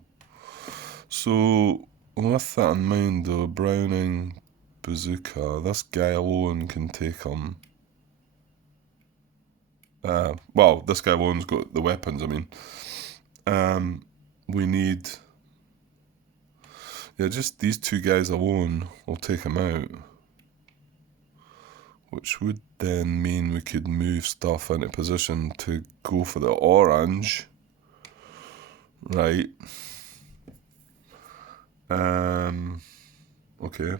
So, with that in mind though, Browning, bazooka, this guy alone can take him. Well, this guy alone's got the weapons, I mean. We need... Yeah, just these 2 guys alone will take him out. Which would then mean we could move stuff into position to go for the orange. Right. Okay.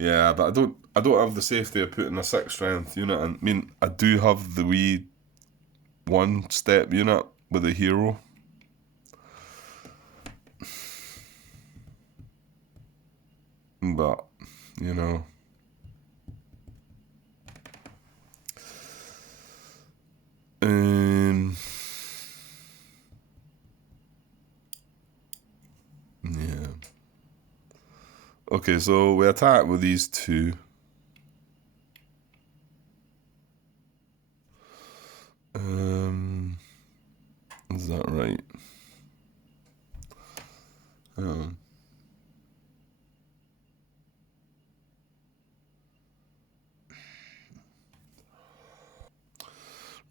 Yeah, but I don't have the safety of putting a 6 strength unit in. I mean, I do have the wee 1-step unit with a hero. But, you know. Yeah. Okay, so we attack with these two. Is that right? Um,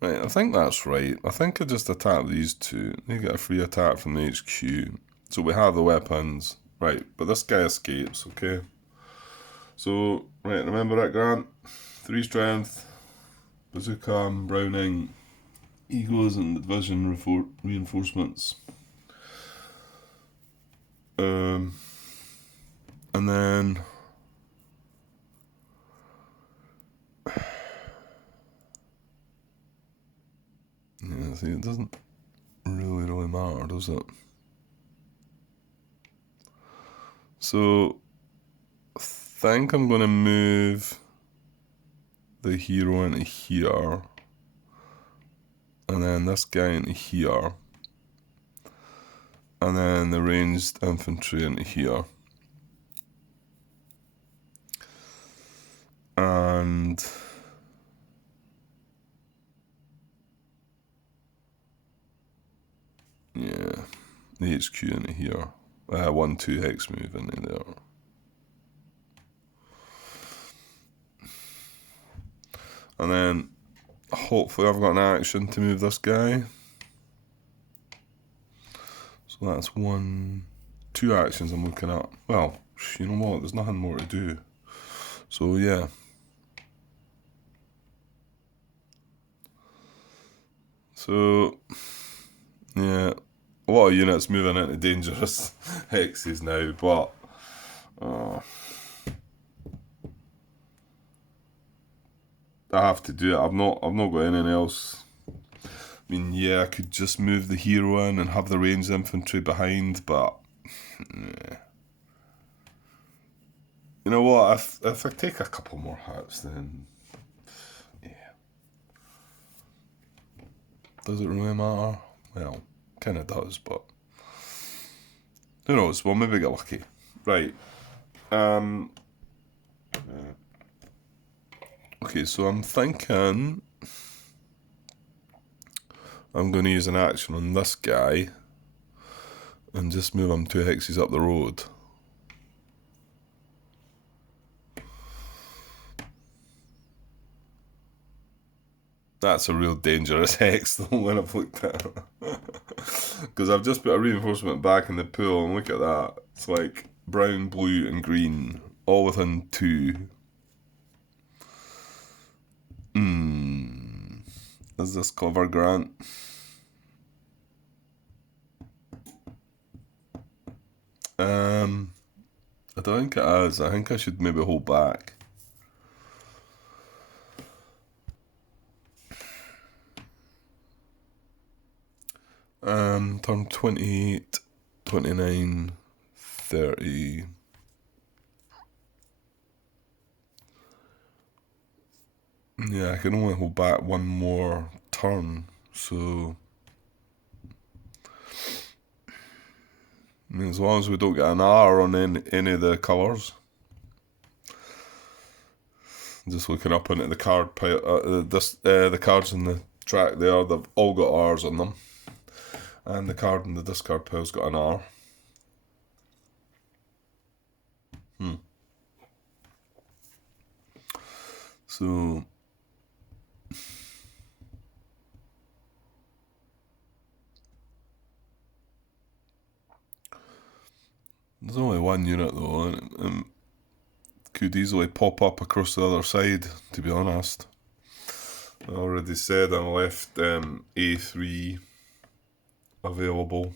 right, I think that's right. I think I just attack these two. They get a free attack from the HQ. So we have the weapons. Right, but this guy escapes, okay? So, right, remember that, Grant? 3 strength, bazooka, Browning, egos, and division reinforcements. And then yeah, see, it doesn't really matter, does it? So I think I'm gonna move the hero into here, and then this guy into here, and then the ranged infantry into here. And yeah, the HQ into here. 1-2 hex move into there. And then hopefully I've got an action to move this guy. So that's 2 actions I'm looking at. Well, you know what? There's nothing more to do. So yeah. So yeah, a lot of units moving into dangerous hexes now, but I have to do it. I've not got anything else. I mean, yeah, I could just move the hero in and have the ranged infantry behind, but yeah. You know what? If I take a couple more hits, then yeah. Does it really matter? Well, kind of does, but who knows? We'll maybe get lucky. Right. Okay, so I'm thinking I'm going to use an action on this guy and just move him 2 hexes up the road. That's a real dangerous hex though when I've looked at it. Because I've just put a reinforcement back in the pool and look at that. It's like brown, blue and green all within 2. Is this cover, Grant? I don't think it is. I think I should maybe hold back. Turn 28, 29, 30. Yeah, I can only hold back one more turn, so I mean, as long as we don't get an R on any of the colours. Just looking up into the card pile, the cards in the track there, they've all got R's on them, and the card in the discard pile's got an R. So there's only one unit though, and could easily pop up across the other side, to be honest. I already said I left A3 available.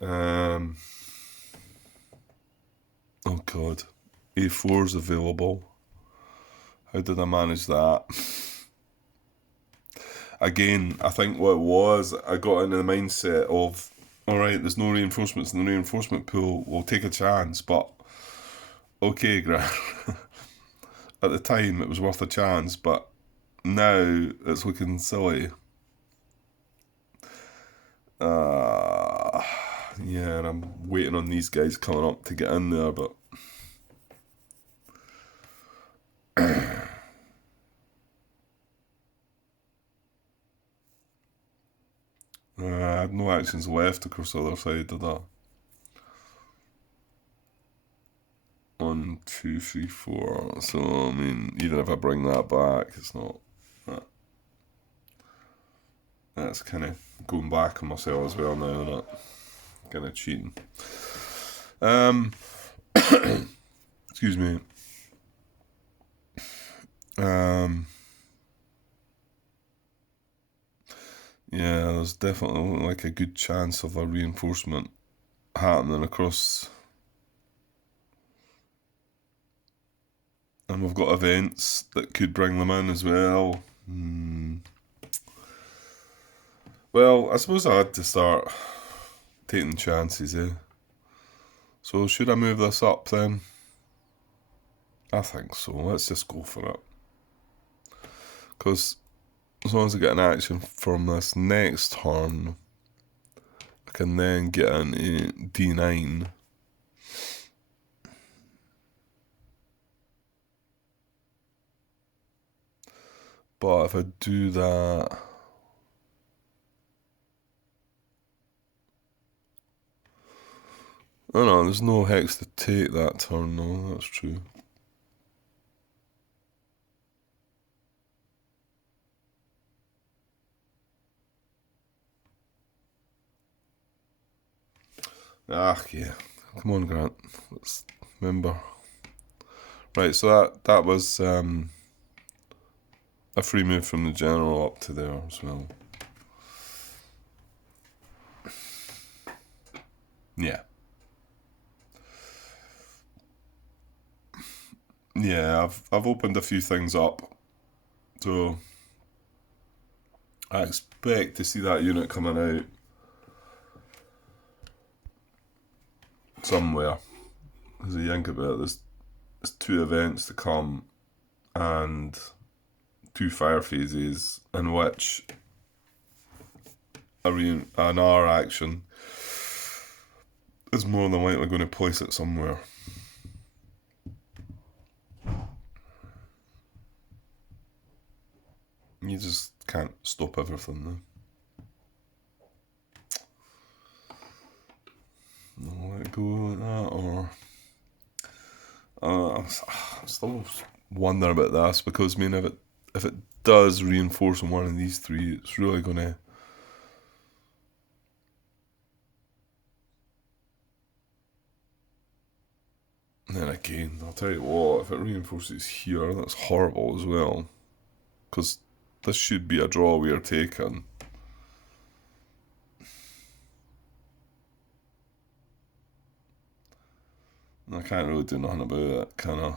Oh god. A4's available. How did I manage that? Again, I think what it was, I got into the mindset of, alright, there's no reinforcements in the reinforcement pool, we'll take a chance, but okay, Grant. At the time, it was worth a chance, but now it's looking silly. Yeah, and I'm waiting on these guys coming up to get in there, but I had no actions left across the other side, did I? 1, 2, 3, 4. So, I mean, even if I bring that back, it's not. That's kind of going back on myself as well now, isn't it? Kind of cheating. Excuse me. Yeah, there's definitely like a good chance of a reinforcement happening across. And we've got events that could bring them in as well. Well, I suppose I had to start taking chances, eh? So should I move this up then? I think so. Let's just go for it. Because as long as I get an action from this next turn, I can then get into D9. But if I do that... Oh no, there's no hex to take that turn, no, that's true. Ah, yeah. Come on, Grant. Let's remember. Right, so that was a free move from the general up to there as well. Yeah. Yeah, I've opened a few things up, so I expect to see that unit coming out somewhere. As I think about it, there's 2 events to come and 2 fire phases in which an R action is more than likely going to place it somewhere. You just can't stop everything, though. Let it go like that, or... I'm still wondering about this, because, I mean, if it does reinforce on one of these 3, it's really going to... And then again, I'll tell you what, if it reinforces here, that's horrible as well. Because this should be a draw we are taking. And I can't really do nothing about it, can I?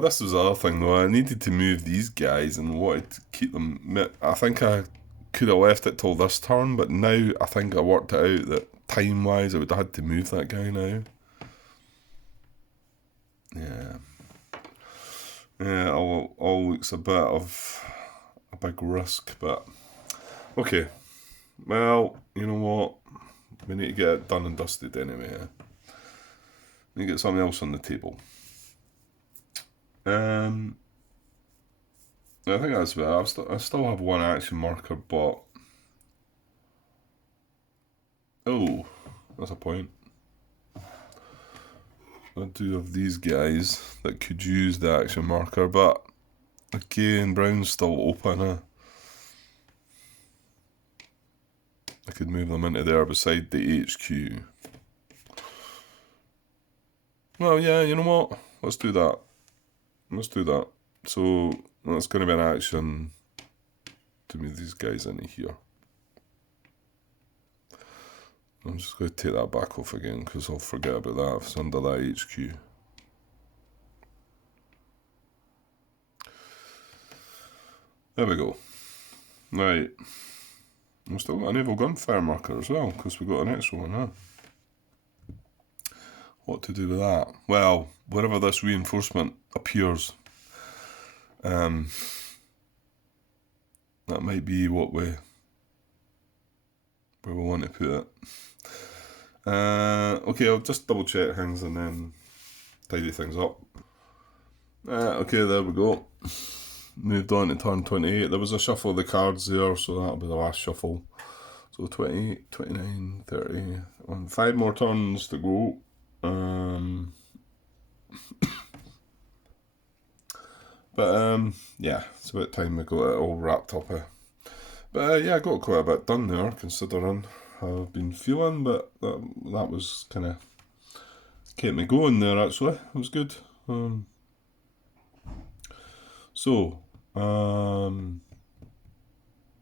This was the other thing though, I needed to move these guys and wanted to keep them... I think I could have left it till this turn, but now I think I worked it out that time-wise I would have had to move that guy now. Yeah. Yeah, all looks a bit of a big risk, but... Okay. Well, you know what? We need to get it done and dusted anyway. We need to get something else on the table. I think that's about it. I still have 1 action marker, but... Oh, that's a point. I do have these guys that could use the action marker, but... Again, brown's still open, I could move them into there beside the HQ. Well, yeah, you know what? Let's do that. So, that's going to be an action to move these guys into here. I'm just going to take that back off again because I'll forget about that if it's under that HQ. There we go. Right. We've still got a naval gunfire marker as well because we got an extra one, huh? What to do with that? Well, wherever this reinforcement appears, that might be what where we want to put it. Okay, I'll just double check things and then tidy things up. Okay, there we go. Moved on to turn 28. There was a shuffle of the cards there, so that'll be the last shuffle. So 28, 29, 30. 5 more turns to go. Yeah, it's about time we got it all wrapped up. But yeah, I got quite a bit done there, considering how I've been feeling, but that was kind of kept me going there, actually. It was good.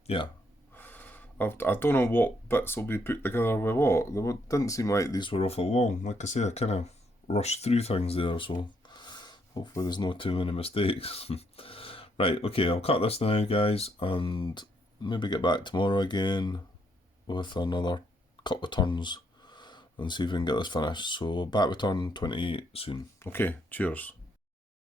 Yeah. I don't know what bits will be put together with what. It didn't seem like these were awful long. Like I say, I kind of rushed through things there, so hopefully there's no too many mistakes. Right, okay, I'll cut this now, guys, and maybe get back tomorrow again with another couple of turns and see if we can get this finished. So back with turn 28 soon. Okay, cheers.